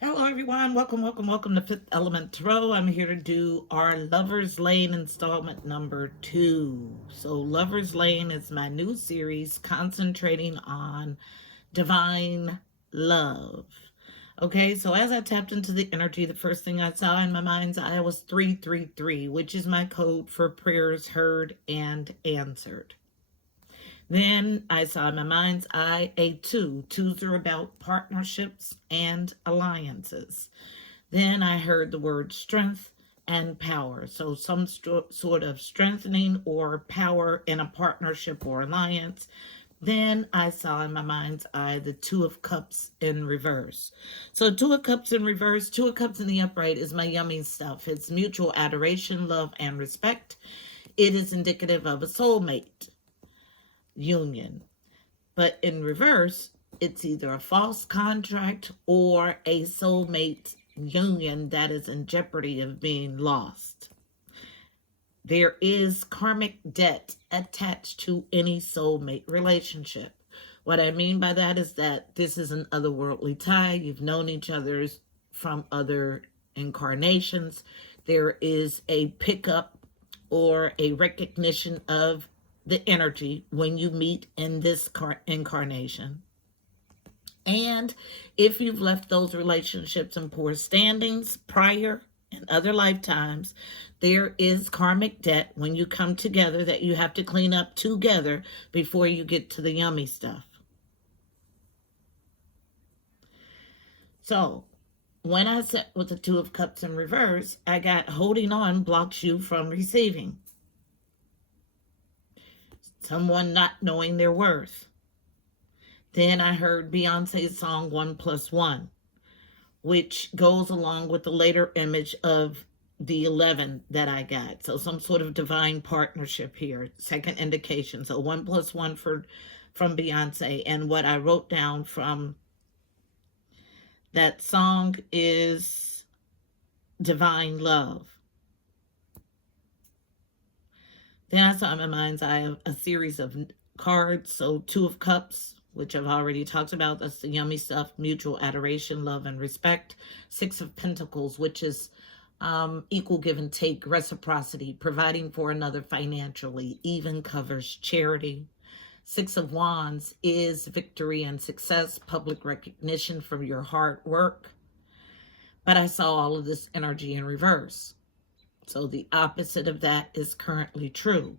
Hello, everyone. Welcome to Fifth Element Tarot. I'm here to do our Lover's Lane installment number 2. So, Lover's Lane is my new series concentrating on divine love. Okay, so as I tapped into the energy, the first thing I saw in my mind's eye was 333, which is my code for prayers heard and answered. Then I saw in my mind's eye a 2. Twos are about partnerships and alliances. Then I heard the word strength and power. So some sort of strengthening or power in a partnership or alliance. Then I saw in my mind's eye the Two of Cups in reverse. So Two of Cups in reverse, Two of Cups in the upright is my yummy stuff. It's mutual adoration, love, and respect. It is indicative of a soulmate union. But in reverse, it's either a false contract or a soulmate union that is in jeopardy of being lost. There is karmic debt attached to any soulmate relationship. What I mean by that is that this is an otherworldly tie. You've known each other from other incarnations. There is a pickup or a recognition of the energy when you meet in this incarnation. And if you've left those relationships in poor standings prior in other lifetimes, there is karmic debt when you come together that you have to clean up together before you get to the yummy stuff. So, when I sat with the Two of Cups in reverse, I got holding on blocks you from receiving. Someone not knowing their worth. Then I heard Beyonce's song 1+1, which goes along with the later image of the 11 that I got. So some sort of divine partnership here. Second indication. So 1+1 from Beyonce. And what I wrote down from that song is divine love. Then I saw in my mind's eye a series of cards. So Two of Cups, which I've already talked about. That's the yummy stuff. Mutual adoration, love, and respect. Six of Pentacles, which is equal give and take, reciprocity, providing for another financially, even covers charity. Six of Wands is victory and success, public recognition from your hard work. But I saw all of this energy in reverse. So the opposite of that is currently true.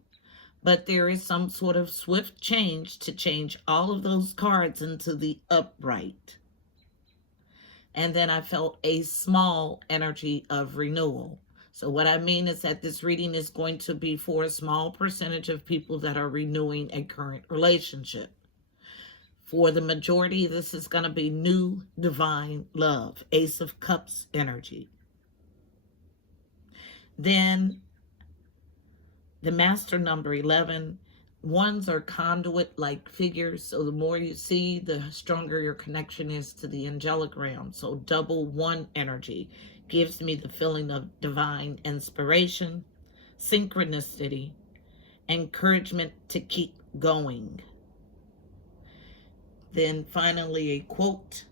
But there is some sort of swift change to change all of those cards into the upright. And then I felt a small energy of renewal. So what I mean is that this reading is going to be for a small percentage of people that are renewing a current relationship. For the majority, this is going to be new divine love. Ace of Cups energy. Then the master number 11, ones are conduit-like figures. So the more you see, the stronger your connection is to the angelic realm. So double 1 energy gives me the feeling of divine inspiration, synchronicity, encouragement to keep going. Then finally a quote,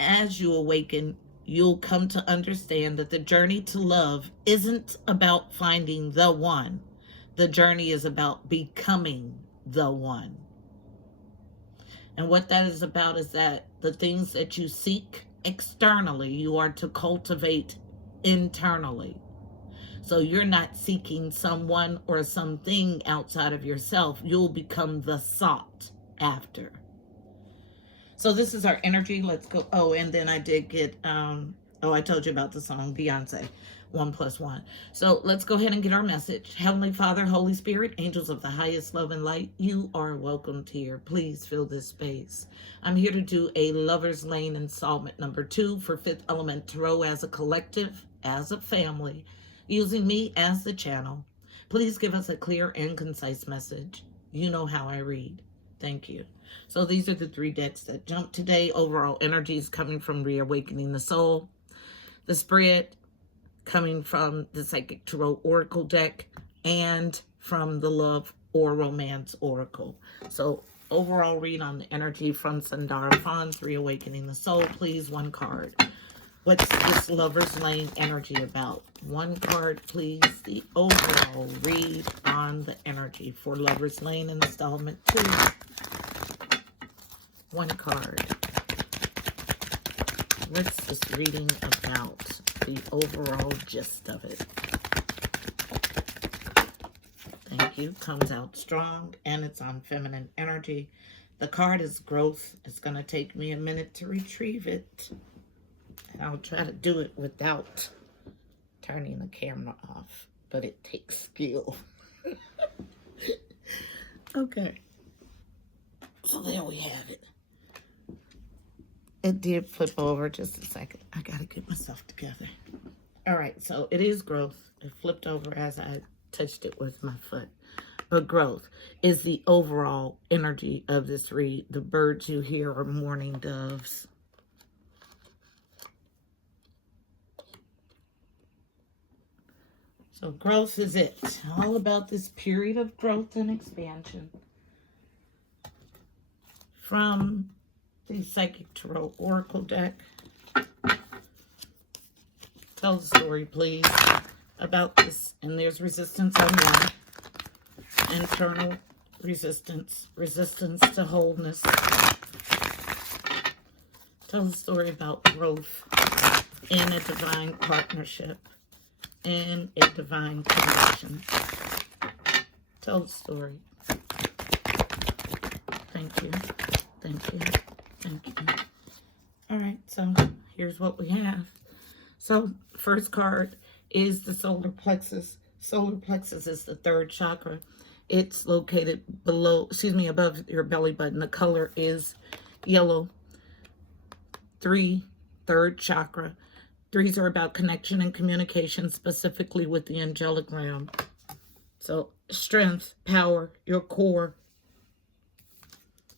as you awaken, you'll come to understand that the journey to love isn't about finding the one. The journey is about becoming the one. And what that is about is that the things that you seek externally, you are to cultivate internally. So you're not seeking someone or something outside of yourself. You'll become the sought after. So this is our energy. Let's go. Oh, and then I did get, I told you about the song Beyonce, 1+1. So let's go ahead and get our message. Heavenly Father, Holy Spirit, angels of the highest love and light, you are welcomed here. Please fill this space. I'm here to do a Lover's Lane installment number 2 for Fifth Element Tarot as a collective, as a family, using me as the channel. Please give us a clear and concise message. You know how I read. Thank you. So these are the 3 decks that jumped today. Overall energy is coming from Reawakening the Soul. The spread coming from the Psychic Tarot Oracle deck and from the Love or Romance Oracle. So overall read on the energy from Sundara Fons, Reawakening the Soul. Please, 1 card. What's this Lover's Lane energy about? One card, please. The overall read on the energy for Lover's Lane installment 2. One card. What's this reading about? The overall gist of it. Thank you. Comes out strong, and it's on feminine energy. The card is growth. It's going to take me a minute to retrieve it. And I'll try to do it without turning the camera off, but it takes skill. Okay. So there we have it. It did flip over just a second. I got to get myself together. All right, so it is growth. It flipped over as I touched it with my foot. But growth is the overall energy of this read. The birds you hear are mourning doves. So growth is it. All about this period of growth and expansion. From the Psychic Tarot Oracle deck. Tell the story, please, about this. And there's resistance on one. Internal resistance. Resistance to wholeness. Tell the story about growth in a divine partnership. In a divine connection. Tell the story. Thank you. Thank you. Thank you. All right, so here's what we have. So first card is the solar plexus. Solar plexus is the third chakra. It's located above your belly button. The color is yellow. 3, third chakra. 3s are about connection and communication, specifically with the Angelic Realm. So strength, power, your core.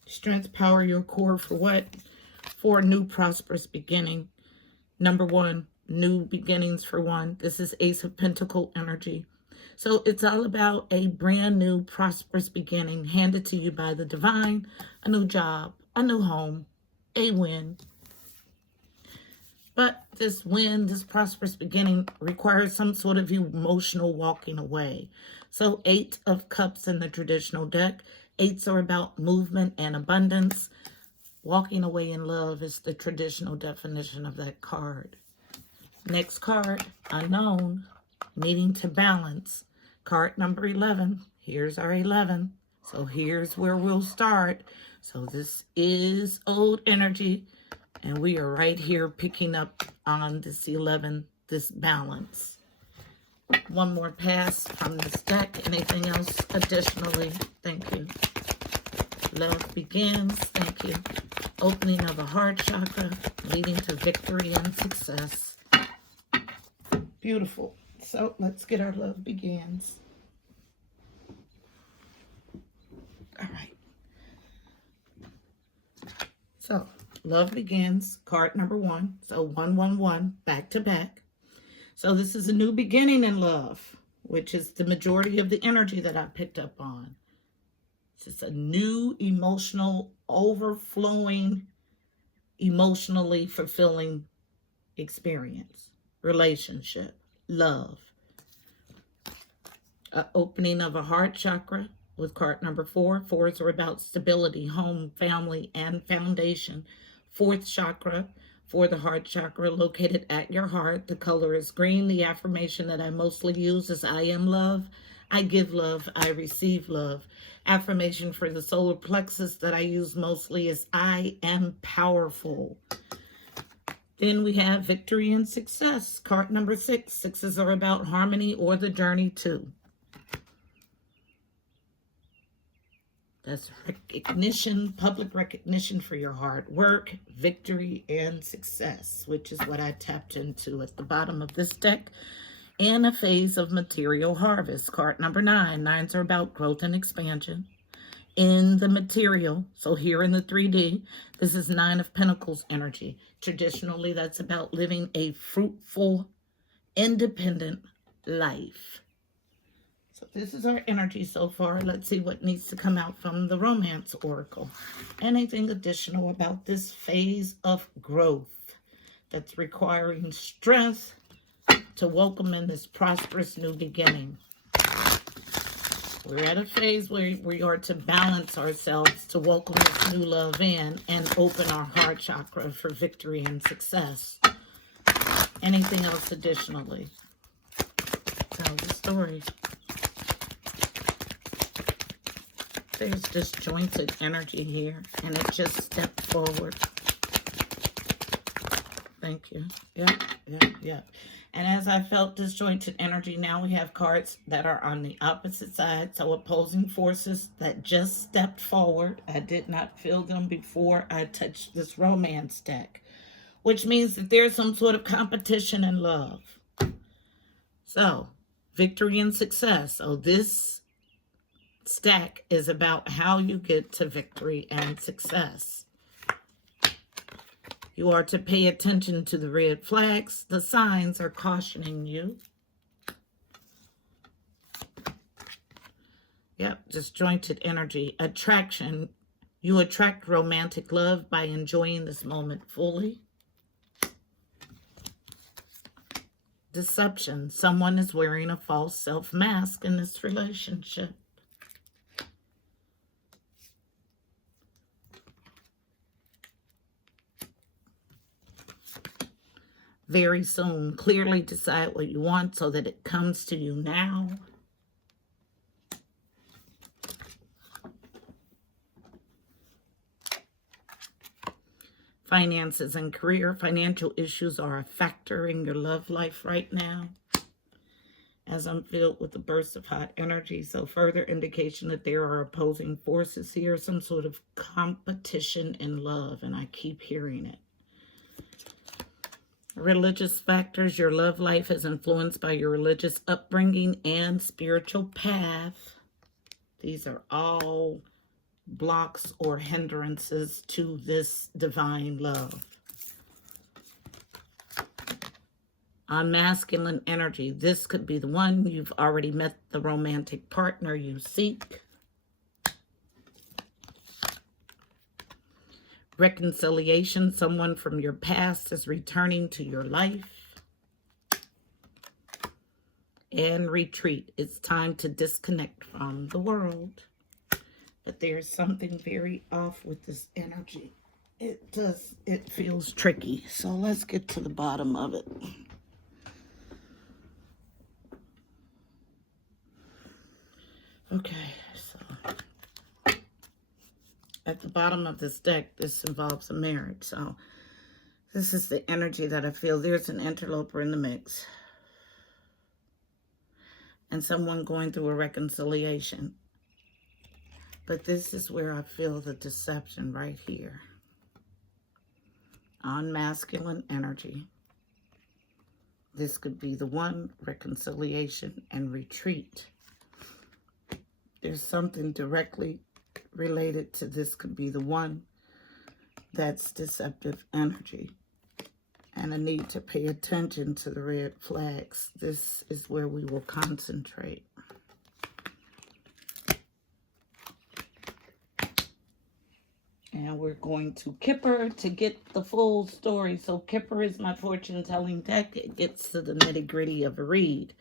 Strength, power, your core for what? For a new prosperous beginning. Number 1, new beginnings for 1. This is Ace of Pentacle energy. So it's all about a brand new prosperous beginning handed to you by the divine. A new job, a new home, a win. But this win, this prosperous beginning, requires some sort of emotional walking away. So 8 of Cups in the traditional deck. 8s are about movement and abundance. Walking away in love is the traditional definition of that card. Next card, unknown, needing to balance. Card number 11. Here's our 11. So here's where we'll start. So this is old energy. And we are right here picking up on this 11, this balance. One more pass from this deck. Anything else additionally? Thank you. Love begins. Thank you. Opening of a heart chakra, leading to victory and success. Beautiful. So let's get our love begins. All right. So love begins, card number 1. So 111, back to back. So this is a new beginning in love, which is the majority of the energy that I picked up on. It's a new emotional, overflowing, emotionally fulfilling experience, relationship, love. Opening of a heart chakra with card number 4. 4s are about stability, home, family, and foundation. 4th chakra for the heart chakra located at your heart. The color is green. The affirmation that I mostly use is I am love. I give love. I receive love. Affirmation for the solar plexus that I use mostly is I am powerful. Then we have victory and success. Card number 6. 6s are about harmony or the journey to. That's recognition, public recognition for your hard work, victory, and success, which is what I tapped into at the bottom of this deck. And a phase of material harvest. Card number 9. 9s are about growth and expansion in the material. So here in the 3D, this is 9 of Pentacles energy. Traditionally, that's about living a fruitful, independent life. So this is our energy so far. Let's see what needs to come out from the Romance Oracle. Anything additional about this phase of growth that's requiring strength to welcome in this prosperous new beginning. We're at a phase where we are to balance ourselves to welcome this new love in and open our heart chakra for victory and success. Anything else additionally? Tell the story. There's disjointed energy here, and it just stepped forward. Thank you. Yeah. And as I felt disjointed energy, now we have cards that are on the opposite side. So opposing forces that just stepped forward. I did not feel them before I touched this romance deck, which means that there's some sort of competition in love. So, victory and success. So this stack is about how you get to victory and success. You are to pay attention to the red flags. The signs are cautioning you. Yep, disjointed energy. Attraction. You attract romantic love by enjoying this moment fully. Deception. Someone is wearing a false self-mask in this relationship. Very soon, clearly decide what you want so that it comes to you now. Finances and career. Financial issues are a factor in your love life right now. As I'm filled with a burst of hot energy, so further indication that there are opposing forces here, some sort of competition in love, and I keep hearing it. Religious factors. Your love life is influenced by your religious upbringing and spiritual path. These are all blocks or hindrances to this divine love. On masculine energy, this could be the one. You've already met the romantic partner you seek. Reconciliation. Someone from your past is returning to your life. And retreat. It's time to disconnect from the world. But there's something very off with this energy. It feels tricky. So let's get to the bottom of it. Okay, so at the bottom of this deck, this involves a marriage. So this is the energy that I feel. There's an interloper in the mix. And someone going through a reconciliation. But this is where I feel the deception right here. On masculine energy. This could be the one. Reconciliation and retreat. There's something directly related to this could be the one. That's deceptive energy. And I need to pay attention to the red flags. This is where we will concentrate. And we're going to Kippur to get the full story. So Kippur is my fortune-telling deck. It gets to the nitty-gritty of a read.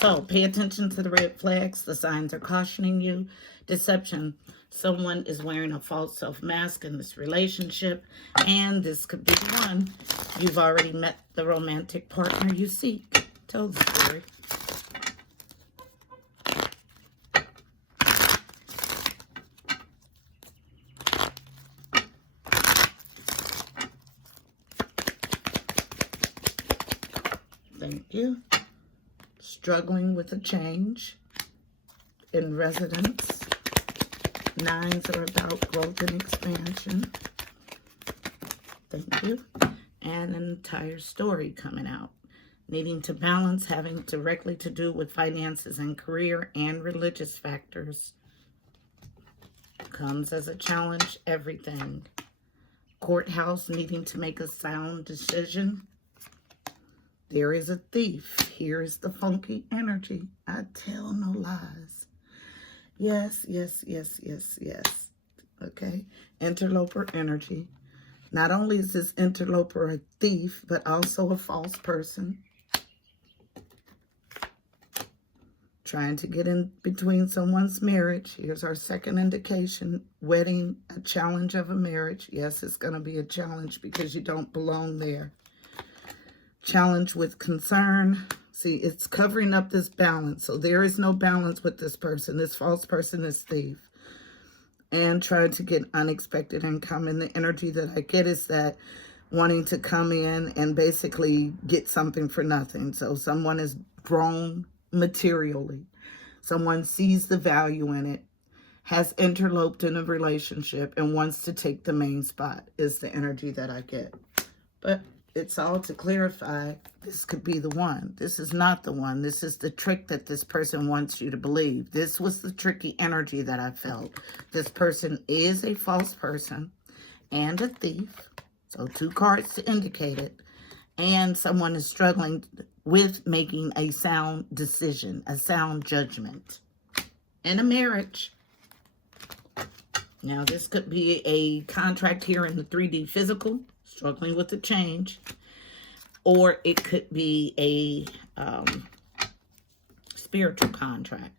So pay attention to the red flags. The signs are cautioning you. Deception. Someone is wearing a false self-mask in this relationship. And this could be the one. You've already met the romantic partner you seek. Tell the story. Thank you. Struggling with a change in residence. Nines are about growth and expansion. Thank you. And an entire story coming out. Needing to balance, having directly to do with finances and career and religious factors. Comes as a challenge, everything. Courthouse, needing to make a sound decision. There is a thief. Here is the funky energy. I tell no lies. Yes. Okay. Interloper energy. Not only is this interloper a thief, but also a false person, trying to get in between someone's marriage. Here's our second indication. Wedding, a challenge of a marriage. Yes, it's going to be a challenge because you don't belong there. Challenge with concern. See, it's covering up this balance. So there is no balance with this person. This false person is thief. And trying to get unexpected income. And the energy that I get is that wanting to come in and basically get something for nothing. So someone is grown materially. Someone sees the value in it, has interloped in a relationship, and wants to take the main spot is the energy that I get. But it's all to clarify, this could be the one. This is not the one. This is the trick that this person wants you to believe. This was the tricky energy that I felt. This person is a false person and a thief. So 2 cards to indicate it. And someone is struggling with making a sound decision, a sound judgment in a marriage. Now, this could be a contract here in the 3D physical, struggling with the change, or it could be a spiritual contract.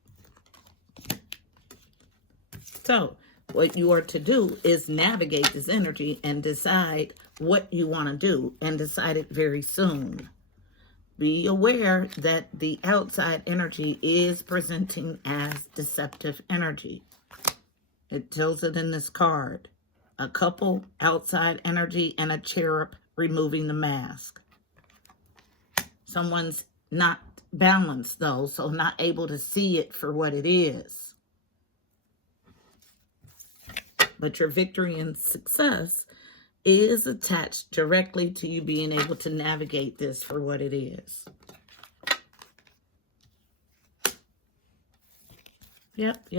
So what you are to do is navigate this energy and decide what you want to do, and decide it very soon. Be aware that the outside energy is presenting as deceptive energy. It tells it in this card. A couple, outside energy, and a cherub removing the mask. Someone's not balanced, though, so not able to see it for what it is. But your victory and success is attached directly to you being able to navigate this for what it is. Yep.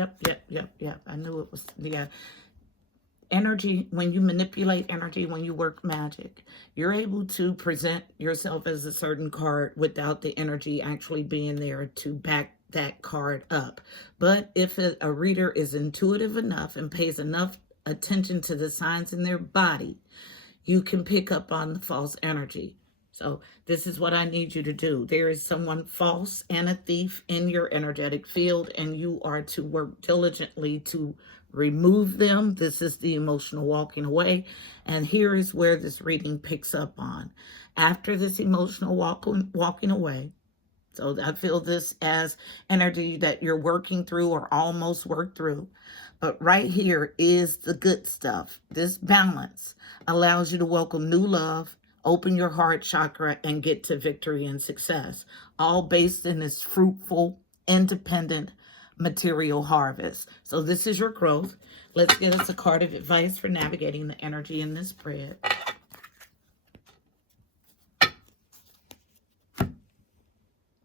I knew it was, yeah. Energy, when you manipulate energy, when you work magic, you're able to present yourself as a certain card without the energy actually being there to back that card up. But if a reader is intuitive enough and pays enough attention to the signs in their body, you can pick up on the false energy. So this is what I need you to do. There is someone false and a thief in your energetic field, and you are to work diligently to remove them. This is the emotional walking away. And here is where this reading picks up on. After this emotional walking away, so I feel this as energy that you're working through or almost worked through. But right here is the good stuff. This balance allows you to welcome new love, open your heart chakra, and get to victory and success. All based in this fruitful, independent material harvest. So this is your growth. Let's get us a card of advice for navigating the energy in this spread.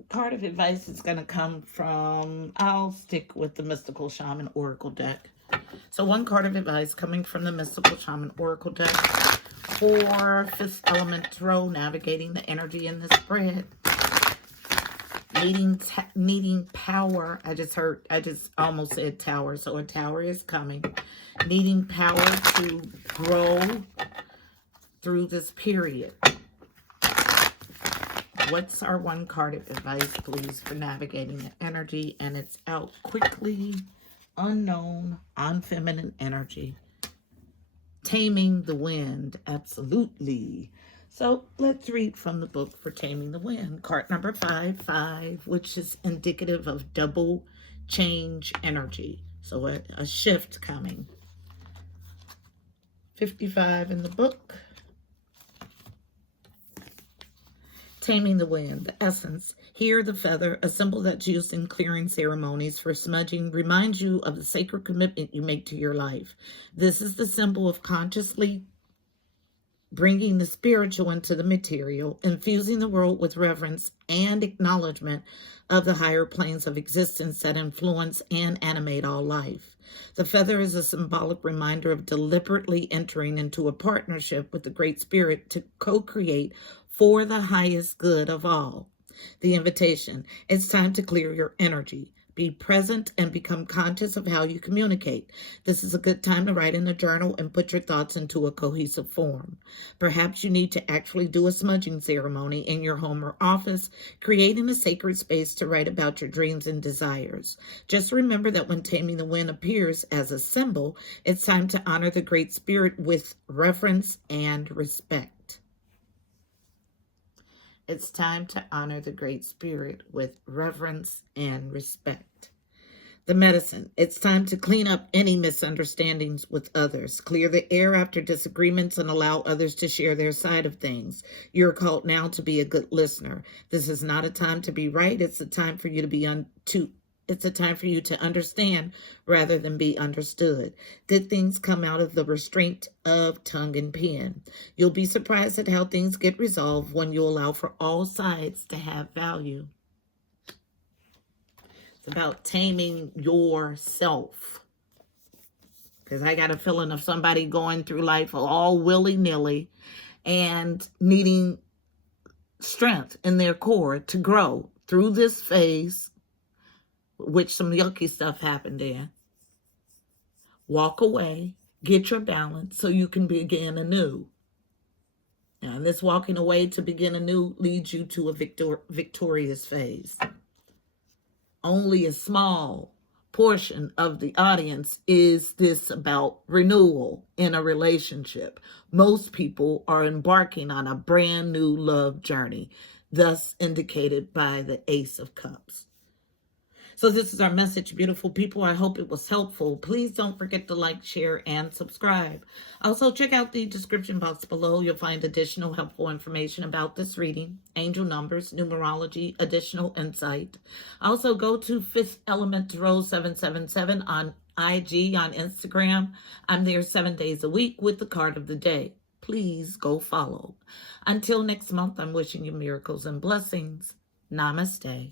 Card of advice is going to come from, I'll stick with the Mystical Shaman Oracle deck. So one card of advice coming from the Mystical Shaman Oracle deck for Fifth Element Tarot, navigating the energy in this spread. Needing power. I just almost said tower. So a tower is coming. Needing power to grow through this period. What's our one card of advice, please, for navigating the energy? And it's out quickly. Unknown, unfeminine energy. Taming the wind. Absolutely. So let's read from the book for Taming the Wind. Card number 5, which is indicative of double change energy. So a shift coming. 55 in the book. Taming the Wind, the essence. Here, the feather, a symbol that's used in clearing ceremonies for smudging, reminds you of the sacred commitment you make to your life. This is the symbol of consciously bringing the spiritual into the material, infusing the world with reverence and acknowledgement of the higher planes of existence that influence and animate all life. The feather is a symbolic reminder of deliberately entering into a partnership with the Great Spirit to co-create for the highest good of all. The invitation. It's time to clear your energy. Be present and become conscious of how you communicate. This is a good time to write in a journal and put your thoughts into a cohesive form. Perhaps you need to actually do a smudging ceremony in your home or office, creating a sacred space to write about your dreams and desires. Just remember that when Taming the Wind appears as a symbol, it's time to honor the Great Spirit with reverence and respect. It's time to honor the Great Spirit with reverence and respect. The medicine. It's time to clean up any misunderstandings with others. Clear the air after disagreements and allow others to share their side of things. You're called now to be a good listener. This is not a time to be right. It's a time for you to be It's a time for you to understand rather than be understood. Good things come out of the restraint of tongue and pen. You'll be surprised at how things get resolved when you allow for all sides to have value. It's about taming yourself. Because I got a feeling of somebody going through life all willy-nilly and needing strength in their core to grow through this phase, which some yucky stuff happened in. Walk away, get your balance so you can begin anew. Now, this walking away to begin anew leads you to a victorious phase. Only a small portion of the audience is this about renewal in a relationship. Most people are embarking on a brand new love journey, thus indicated by the Ace of Cups. So this is our message, beautiful people. I hope it was helpful. Please don't forget to like, share, and subscribe. Also, check out the description box below. You'll find additional helpful information about this reading, angel numbers, numerology, additional insight. Also, go to Fifth Element Tarot 777 on IG, on Instagram. I'm there 7 days a week with the card of the day. Please go follow. Until next month, I'm wishing you miracles and blessings. Namaste.